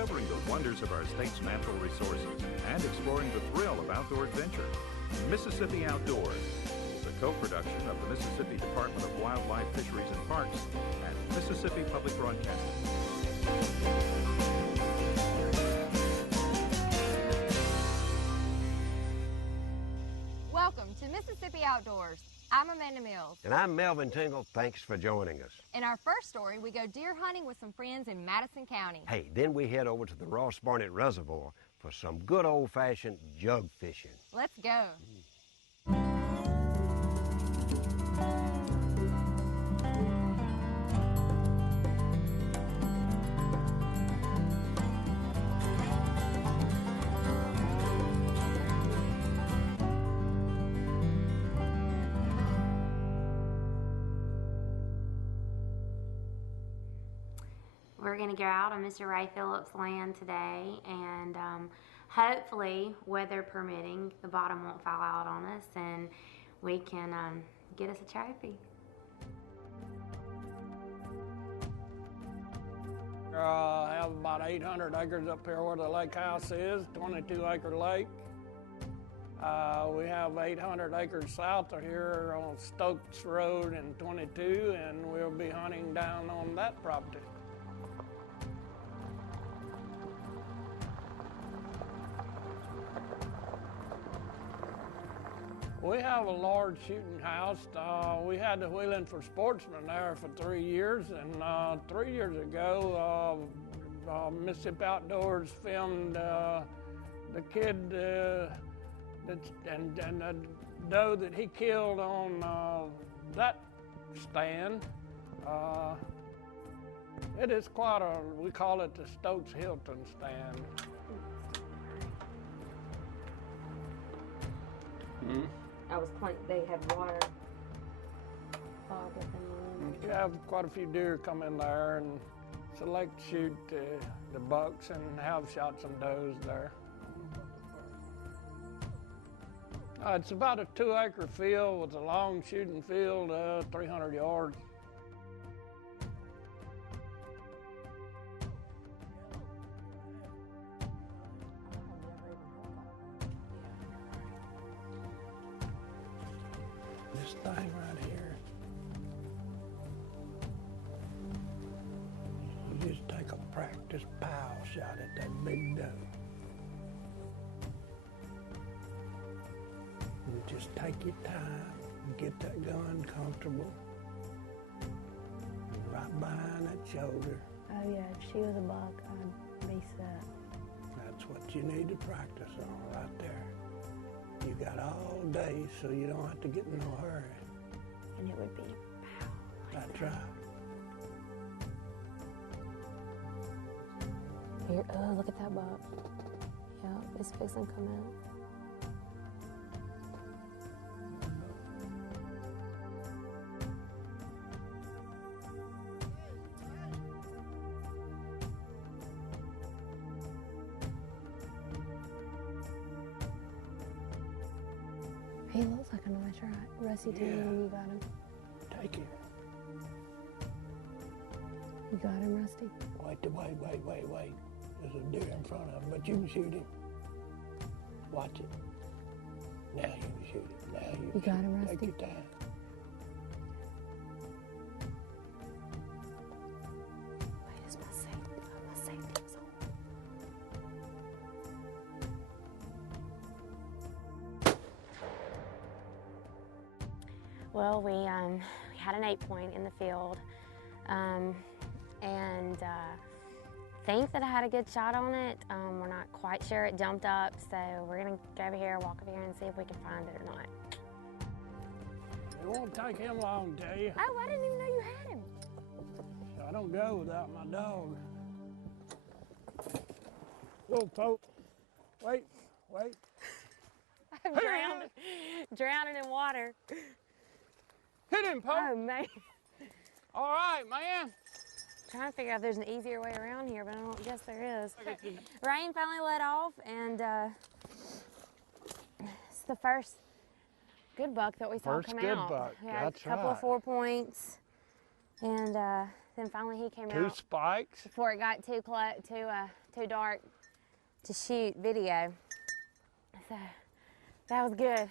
discovering the wonders of our state's natural resources, and exploring the thrill of outdoor adventure. Mississippi Outdoors, the co-production of the Mississippi Department of Wildlife, Fisheries and Parks and Mississippi Public Broadcasting. Welcome to Mississippi Outdoors. I'm Amanda Mills. And I'm Melvin Tingle. Thanks for joining us. In our first story, we go deer hunting with some friends in Madison County. Hey, then we head over to the Ross Barnett Reservoir for some good old-fashioned jug fishing. Let's go. We're going to go out on Mr. Ray Phillips' land today, and hopefully, weather permitting, the bottom won't fall out on us and we can get us a trophy. I have about 800 acres up here where the lake house is, 22-acre lake. We have 800 acres south of here on Stokes Road and 22, and we'll be hunting down on that property. We have a large shooting house. We had the Wheeling for Sportsmen there for 3 years, and 3 years ago, Mississippi Outdoors filmed the kid and the doe that he killed on that stand. It is quite a, we call it the Stokes Hilton stand. They had water clogged with them. We have quite a few deer come in there and select to shoot the bucks, and have shot some does there. It's about a 2-acre field with a long shooting field, 300 yards. This thing right here, you just take a practice pow shot at that big doe. You just take your time, get that gun comfortable, right behind that shoulder. Oh yeah, if she was a buck, I'd be set. That's what you need to practice on right there. You got all day, so you don't have to get in no hurry. And it would be pow. That's right. Here, oh, look at that buck. Yeah, it's fixing to come out. He looks like a nice shot. Rusty, tell me when you got him. Take him. You got him, Rusty? Wait. There's a deer in front of him, but you can shoot him. Watch it. Now you can shoot him. Now you got him, Rusty? Take your time. Wait, it's my safety. My safety was on. Well, we had an 8-point in the field, and think that I had a good shot on it. We're not quite sure. It jumped up, so we're gonna go over here, walk over here, and see if we can find it or not. It won't take him long, tell you. Oh, I didn't even know you had him. I don't go without my dog. Little Pope. Wait. I'm drowning in water. Hit him, Pope. Oh, man. All right, man. Trying to figure out if there's an easier way around here, but I don't guess there is. Rain finally let off, and it's the first good buck that we saw come out. First good buck, We had that's a couple of 4 points, and then finally he came Two out spikes. before it got too dark to shoot video. So that was good.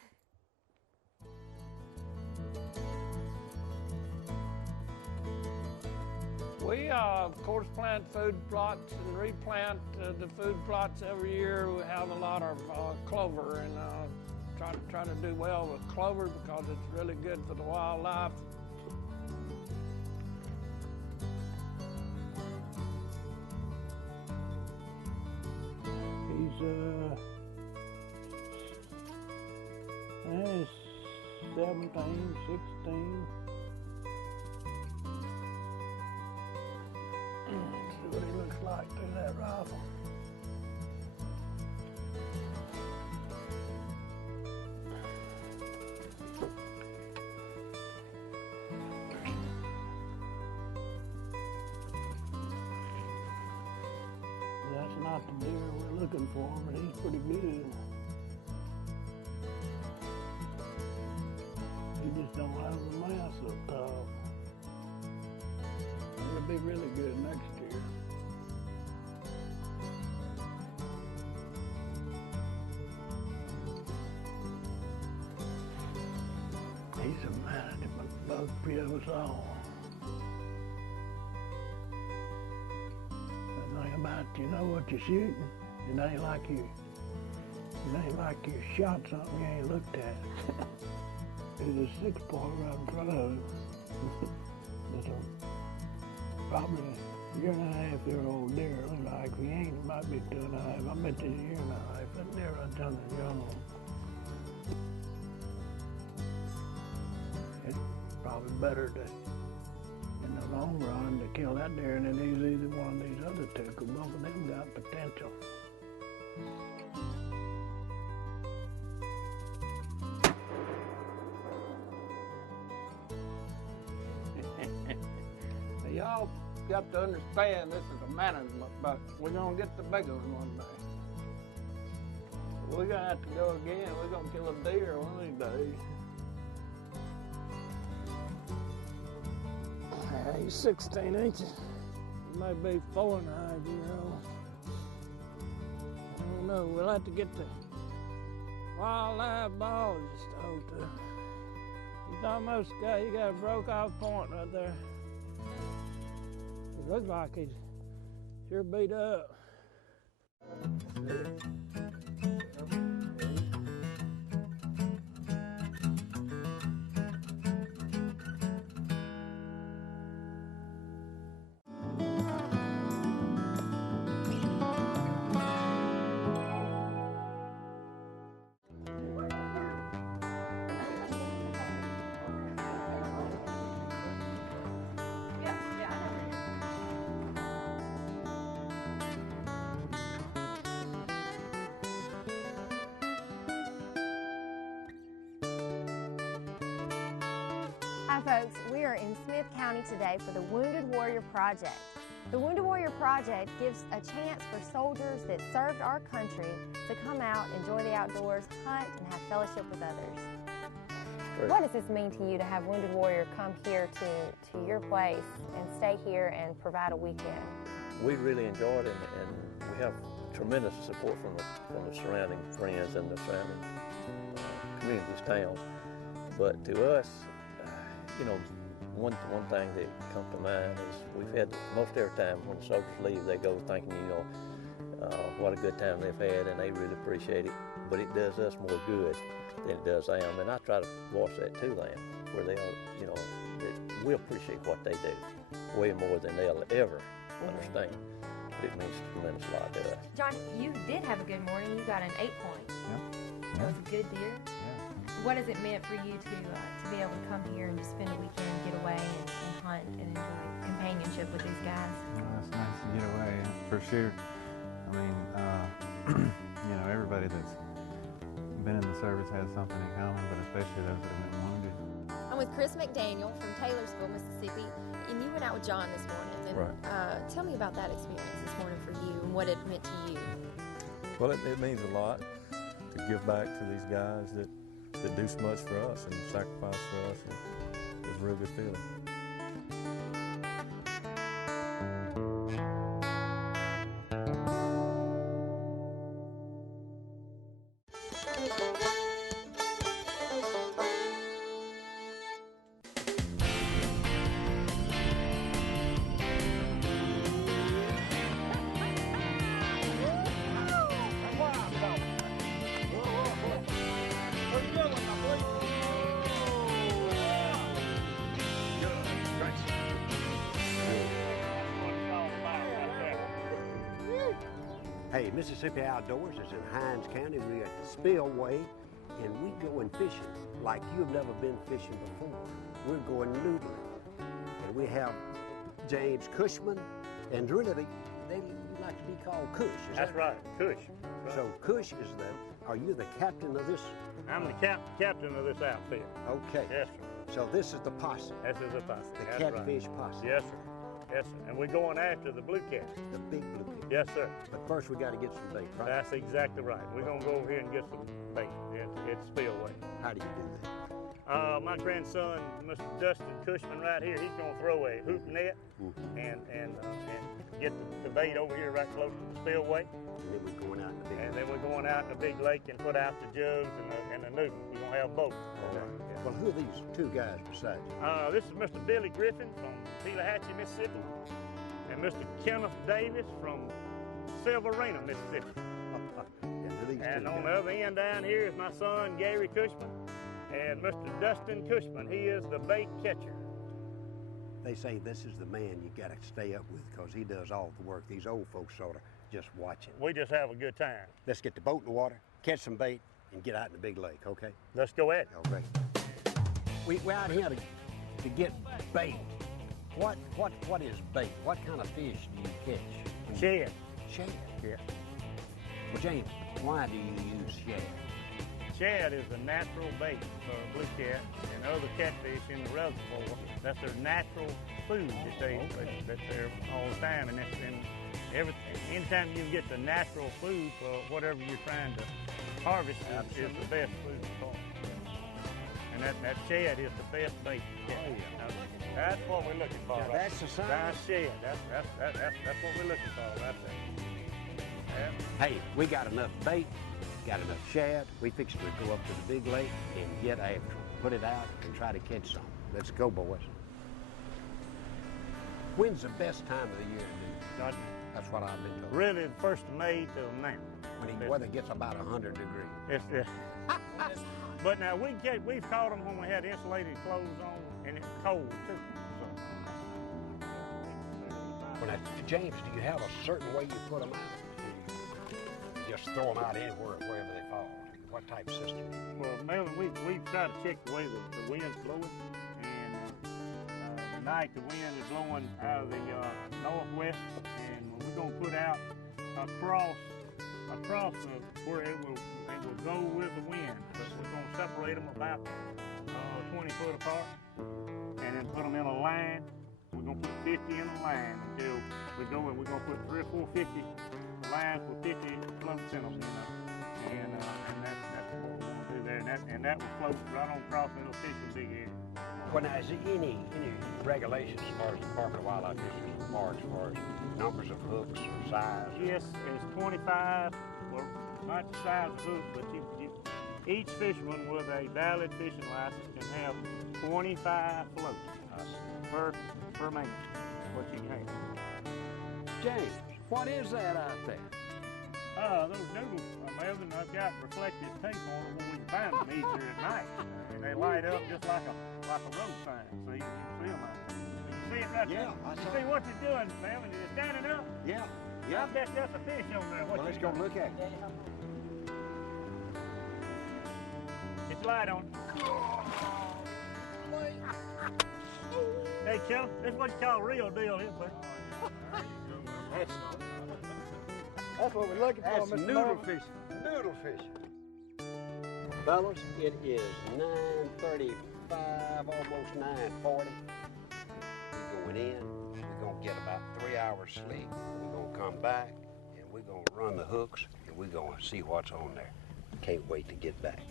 We, of course, plant food plots and replant the food plots every year. We have a lot of clover, and try to do well with clover because it's really good for the wildlife. He's 17, 16. See what he looks like through that rifle. That's not the deer we're looking for, but he's pretty good. He just don't have the mass up top. It'll be really good next year. He's a management bug for us all. The thing about you know what you're shooting. It ain't like you shot something you ain't looked at. There's a 6-point right in front of us. It's probably a 1.5-year-old deer. Look like if he ain't, it might be 2.5. I bet it's a 1.5 years. That deer right down there young. It's probably better to, in the long run, to kill that deer than it is either one of these other two, because both of them got potential. Y'all got to understand this is a management buck. We're gonna get the bigger one day. We're gonna have to go again. We're gonna kill a deer one of these days. He's 16 inches. He may be 4.5 years old. I don't know. We'll have to get the wildlife biologist to hold to. He's almost got, he got a broke off point right there. It looks like he's sure beat up. Hi folks, we are in Smith County today for the Wounded Warrior Project. The Wounded Warrior Project gives a chance for soldiers that served our country to come out, enjoy the outdoors, hunt, and have fellowship with others. Great. What does this mean to you to have Wounded Warrior come here to your place and stay here and provide a weekend? We really enjoyed it, and we have tremendous support from the surrounding friends and the surrounding communities, towns. But to us, you know, one thing that comes to mind is we've had most every time when the soldiers leave, they go thinking, you know, what a good time they've had, and they really appreciate it. But it does us more good than it does them, and I try to voice that to them, where they'll, you know, that we appreciate what they do way more than they'll ever understand. It means a tremendous lot to us. John, you did have a good morning. You got an 8-point. Yeah. That was a good deer. What has it meant for you to be able to come here and just spend a weekend, get away, and hunt and enjoy companionship with these guys? Well, it's nice to get away, for sure. I mean, you know, everybody that's been in the service has something in common, but especially those that have been wounded. I'm with Chris McDaniel from Taylorsville, Mississippi, and you went out with John this morning. And, right. Tell me about that experience this morning for you and what it meant to you. Well, it means a lot to give back to these guys that do so much for us and sacrifice for us. It's a real good feeling. Hey, Mississippi Outdoors is in Hinds County. We're at the Spillway, and we going fishing like you've never been fishing before. We're going noodling, and we have James Cushman, and really they like to be called Cush. Is That's that right, Cush. Right. So Cush is are you the captain of this? I'm the captain of this outfit. Okay. Yes, sir. So this is the posse. This is the posse. The That's catfish right. posse. Yes, sir. Yes, sir. And we're going after the blue cat. The big blue cat. Yes, sir. But first we got to get some bait, right? That's exactly right. We're going to go over here and get some bait. It's Spillway. How do you do that? My grandson, Mr. Dustin Cushman right here, he's going to throw a hoop net and get the bait over here right close to the Spillway. And then we're going out in the big And then we're going out in the big lake and put out the jugs and the noodles. We're going to have both. All right. Yeah. Well, who are these two guys beside you? This is Mr. Billy Griffin from Tallahatchie, Mississippi, and Mr. Kenneth Davis from Silverina, Mississippi. And on the other end down here is my son, Gary Cushman, and Mr. Dustin Cushman. He is the bait catcher. They say this is the man you got to stay up with because he does all the work. These old folks sort of just watching. We just have a good time. Let's get the boat in the water, catch some bait, and get out in the big lake, okay? Let's go at it. All right. We're out here to get bait. What is bait? What kind of fish do you catch? Shad. Shad? Yeah. Well, James, why do you use shad? Shad is a natural bait for blue cat and other catfish in the reservoir. That's their natural food that's there all the time. And anytime you can get the natural food for whatever you're trying to harvest is the best food for. And that shad is the best bait. Oh, yeah. That's what we're looking for. Now, that's the size? That's shad. That's what we're looking for right there. Yeah. Hey, we got enough bait, got enough shad. We fixed to go up to the big lake and get after them. Put it out and try to catch some. Let's go, boys. When's the best time of the year to do it? That's what I've been told. Really, the 1st of May till now. When the weather gets about 100 degrees. But now, we've caught them when we had insulated clothes on, and it's cold, too. Well, now, James, do you have a certain way you put them out? You just throw them out anywhere, wherever they fall? What type of system? Well, Melvin, we try to check the way the wind's blowing, and tonight the wind is blowing out of the northwest, and we're going to put out across where it will go with the wind. But we're going to separate them about 20 foot apart, and then put them in a line. We're going to put 50 in a line until we go, and we're going to put 3 or 4 50 lines with 50 floats in them, and that's what we're going to do there, and that will float right on across and it'll fish a big area. Well, now, is there any regulations as far as the Department of Wildlife Fishing as far as numbers of hooks or size? Yes, it's 25, well, not the size of hooks, but each fisherman with a valid fishing license can have 25 floats per man. That's what you can have. James, what is that out there? Those noodles, Melvin, I've got reflective tape on them when we can find them easier at night. And they light up just like a road sign, so you can see them out there. You see it right there? You see what you're doing, Melvin? You're standing up? Yeah. I bet there's a fish over there. Well, let's go look at it. It's light on. Hey, Chum, this is what you call a real deal, here, buddy. That's what we're looking for, That's Mr. noodle Marvin. fishing. Noodle fishing. Fellas, it is 9:35, almost 9:40. We're going in. We're going to get about 3 hours sleep. We're going to come back, and we're going to run the hooks, and we're going to see what's on there. Can't wait to get back.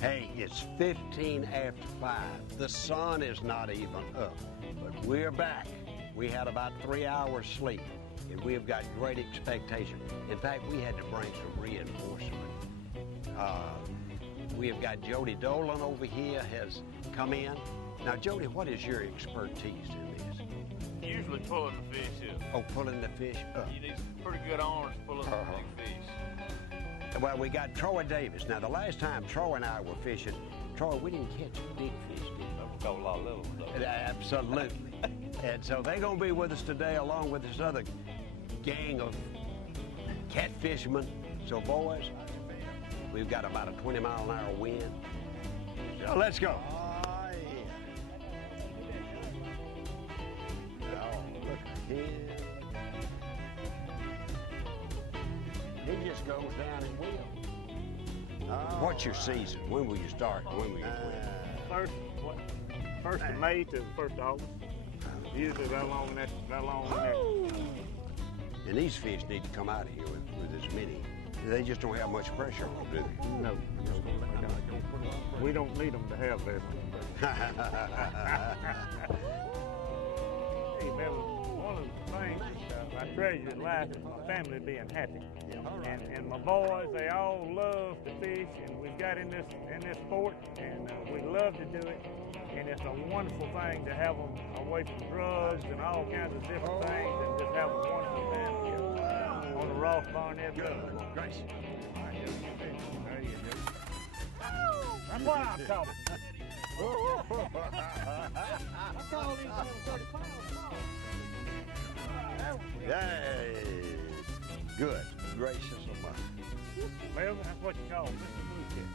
Hey, it's 15 after 5. The sun is not even up, but we're back. We had about 3 hours sleep, and we have got great expectation. In fact, we had to bring some reinforcement. We have got Jody Dolan over here has come in. Now, Jody, what is your expertise in this? Usually pulling the fish up. Oh, pulling the fish up. You need some pretty good arms pulling the big fish. Well, we got Troy Davis. Now, the last time Troy and I were fishing, Troy, we didn't catch big fish, did we? We caught a lot of little ones, though. Absolutely. And so they're going to be with us today along with this other gang of catfishermen. So boys, we've got about a 20-mile-an-hour wind. So let's go. Oh, look at him. He just goes down and will. Oh, What's your season? When will you start? When will you quit? First of May to the 1st of August. Usually that long in there. And these fish need to come out of here with as many. They just don't have much pressure on them, do they? No. We don't need them to have that. Hey, man, one of the things I treasure in life is my family being happy. And my boys, they all love to fish, and we've got in this sport, and we love to do it. And it's a wonderful thing to have them away from drugs and all kinds of different things, and just have a wonderful time here on the Ross Barnett. Good. Grace. There you go. That's what I'm talking Yay. Good. Gracious of mine. Well, that's what you call Mr. Blue Cat.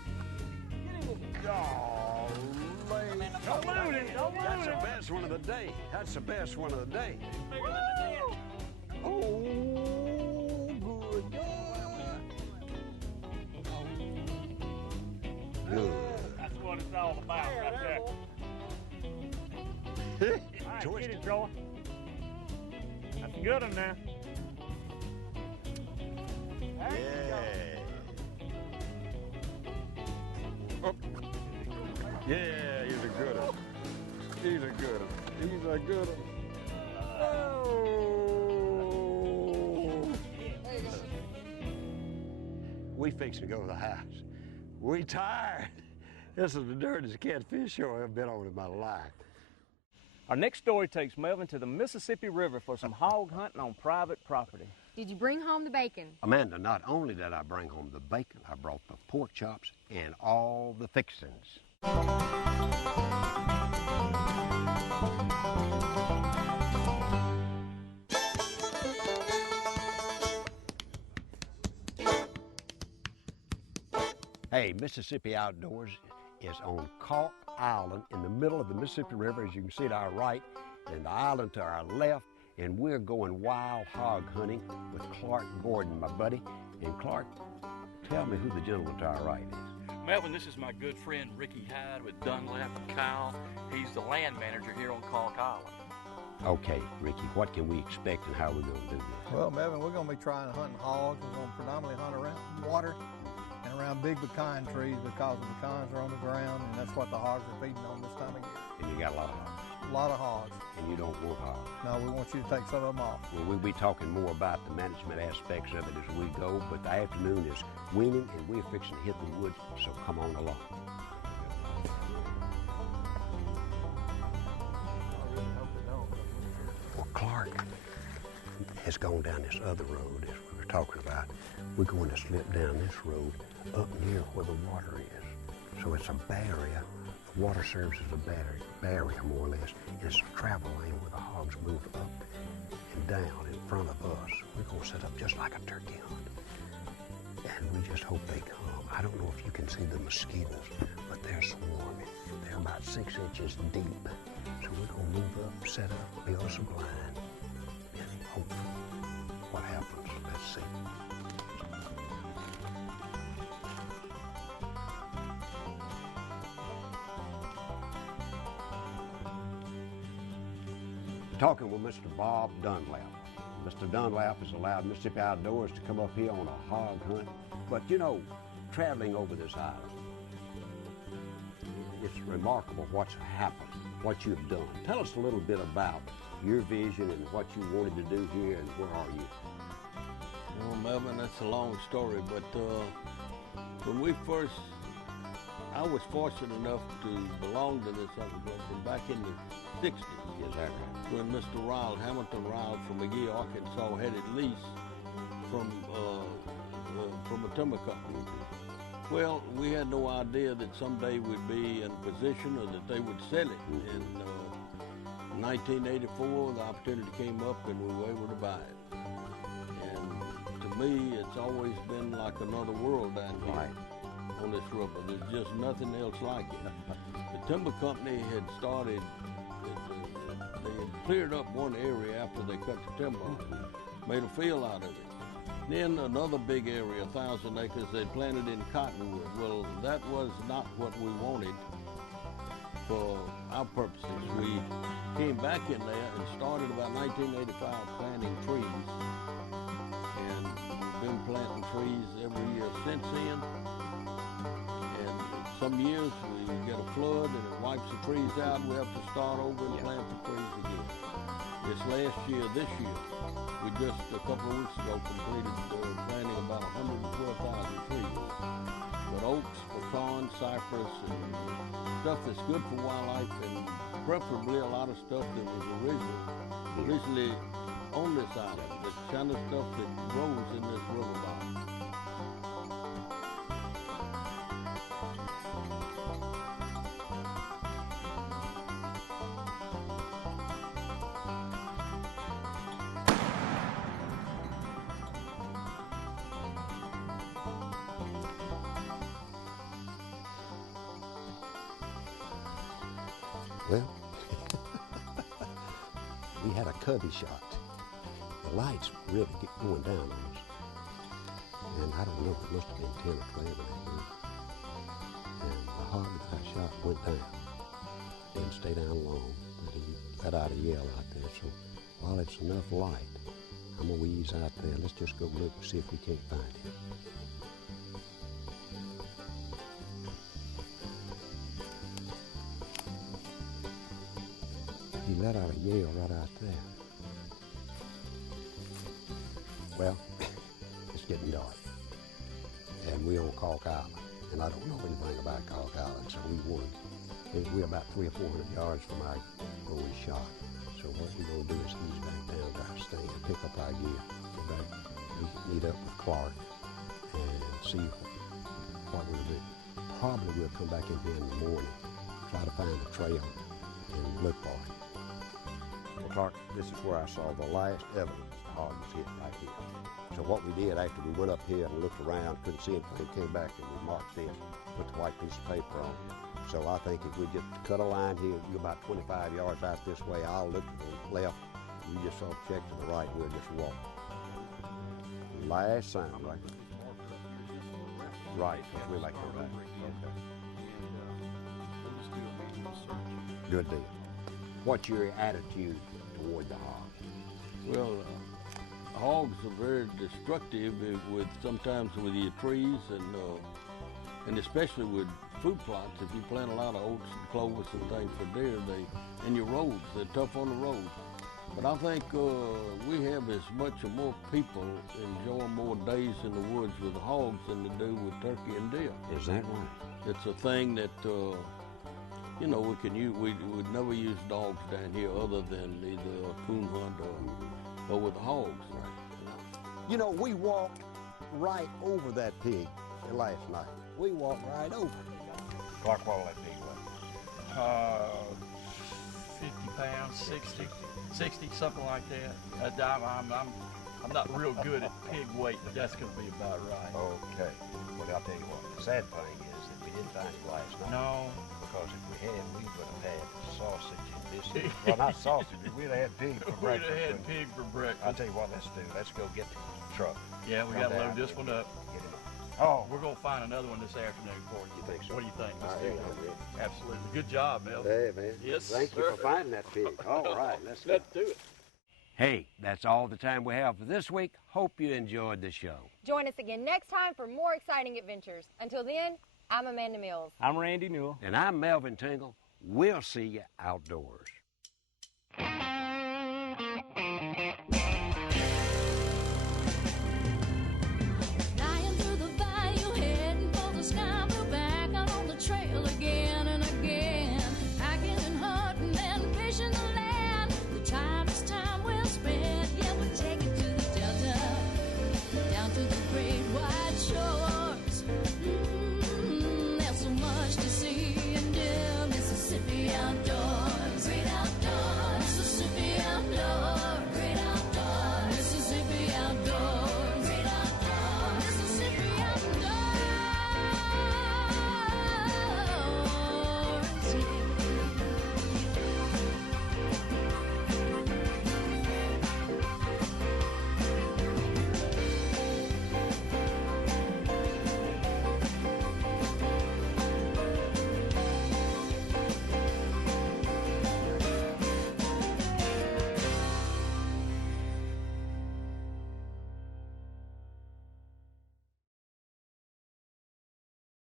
Don't lose it. That's the best one of the day. That's the best one of the day. Oh, good. Good. That's what it's all about right there. All right, get it, Troy. That's a good one now. Yeah. Oh. Yeah, he's a good one. He's a good one. He's a good one. Oh. We fixing to go to the house. We tired. This is the dirtiest catfish show I've been on in my life. Our next story takes Melvin to the Mississippi River for some hog hunting on private property. Did you bring home the bacon? Amanda, not only did I bring home the bacon, I brought the pork chops and all the fixings. Hey, Mississippi Outdoors is on Calk Island in the middle of the Mississippi River, as you can see to our right, and the island to our left, and we're going wild hog hunting with Clark Gordon, my buddy. And Clark, tell me who the gentleman to our right is. Melvin, this is my good friend Ricky Hyde with Dunlap and Kyle. He's the land manager here on Calk Island. Okay, Ricky, what can we expect and how are we going to do this? Well, Melvin, we're going to be trying to hunt hogs. We're going to predominantly hunt around water and around big pecan trees because the pecans are on the ground, and that's what the hogs are feeding on this time of year. And you got a lot of hogs. A lot of hogs. And you don't want hogs. No, we want you to take some of them off. Well, we'll be talking more about the management aspects of it as we go, but the afternoon is weaning, and we're fixing to hit the woods, so come on along. Well, Clark has gone down this other road, as we were talking about. We're going to slip down this road up near where the water is. So it's a barrier. The water serves as a barrier, more or less. And it's a travel lane where the hogs move up and down in front of us. We're going to set up just like a turkey hunt. And we just hope they come. I don't know if you can see the mosquitoes, but they're swarming. They're about 6 inches deep. So we're going to move up, set up, build us a blind, and hopefully what happens, let's see. Talking with Mr. Bob Dunlap. Mr. Dunlap has allowed Mississippi Outdoors to come up here on a hog hunt. But you know, traveling over this island, it's remarkable what's happened, what you've done. Tell us a little bit about your vision and what you wanted to do here and where are you? Well, Melvin, that's a long story, but when we first, I was fortunate enough to belong to this organization back in the 60s. Is that right? When Mr. Ryle, Hamilton Ryle from McGee, Arkansas, headed lease from a timber company. Well, we had no idea that someday we'd be in a position or that they would sell it. In 1984, the opportunity came up and we were able to buy it. And to me, it's always been like another world down here on this river. There's just nothing else like it. The timber company had started, they had cleared up one area after they cut the timber off, made a field out of it. Then another big area, 1,000 acres, they planted in cottonwood. Well, that was not what we wanted for our purposes. We came back in there and started about 1985 planting trees. And we've been planting trees every year since then. And some years we get a flood and it wipes the trees out. We have to start over and plant the trees again. This year, we just a couple of weeks ago completed planting about 112,000 trees. But oaks, pecan, cypress, and stuff that's good for wildlife, and preferably a lot of stuff that was originally on this island, the kind of stuff that grows in this river bottom. Well, we had a covey shot. The lights really get going down on us. And I don't know, it must have been 10 or 12 in that group. And the hog that I shot went down. Didn't stay down long, but he let out a yell out there. So while it's enough light, I'm gonna ease out there. Let's just go look and see if we can't find him. He let out a yell right out there. Well, it's getting dark. And we're on Calk Island. And I don't know anything about Calk Island, so we won. We're about 300 or 400 yards from our where we shot. So what we're going to do is ease back down to our stand, pick up our gear, go back, meet up with Clark, and see what we'll do. Probably we'll come back in here in the morning, try to find a trail, and look for him. Well, Clark, this is where I saw the last evidence the hog was hit right here. So what we did after we went up here and looked around, couldn't see anything, came back and we marked this, put the white piece of paper on. So I think if we just cut a line here, you go about 25 yards out this way, I'll look to the left, you just sort of check to the right, we'll just walk. Last sound right there. Right, because we like to go back. Okay. Good deal. What's your attitude toward the hog? Well, hogs are very destructive with sometimes with your trees and especially with food plots. If you plant a lot of oats and clover and things for deer, and your roads, they're tough on the road. But I think we have as much or more people enjoy more days in the woods with the hogs than they do with turkey and deer. Is that right? It's a thing that you know, we can use. We would never use dogs down here other than either a coon hunt or with the hogs. Right. You know, we walked right over that pig last night. We walked right over it. Clark, what will that pig weigh? 50 pounds, 60, something like that. I'm not real good at pig weight, but that's going to be about right. Okay. Well, I'll tell you what. The sad thing is that we didn't find it last night. No. Because if we had, we would have had sausage and this. Well, not sausage, but we'd have had pig for breakfast. We'd have had pig for breakfast. I'll tell you what, let's do. Let's go get the truck. Yeah, we got to load this one up. Get him up. Oh, we're going to find another one this afternoon for you. You think so? What do you think? Let's do that. Absolutely. Good job, Mel. Hey, man. Yes, Thank you for finding that pig. All right, let's do it. Hey, that's all the time we have for this week. Hope you enjoyed the show. Join us again next time for more exciting adventures. Until then, I'm Amanda Mills. I'm Randy Newell. And I'm Melvin Tingle. We'll see you outdoors.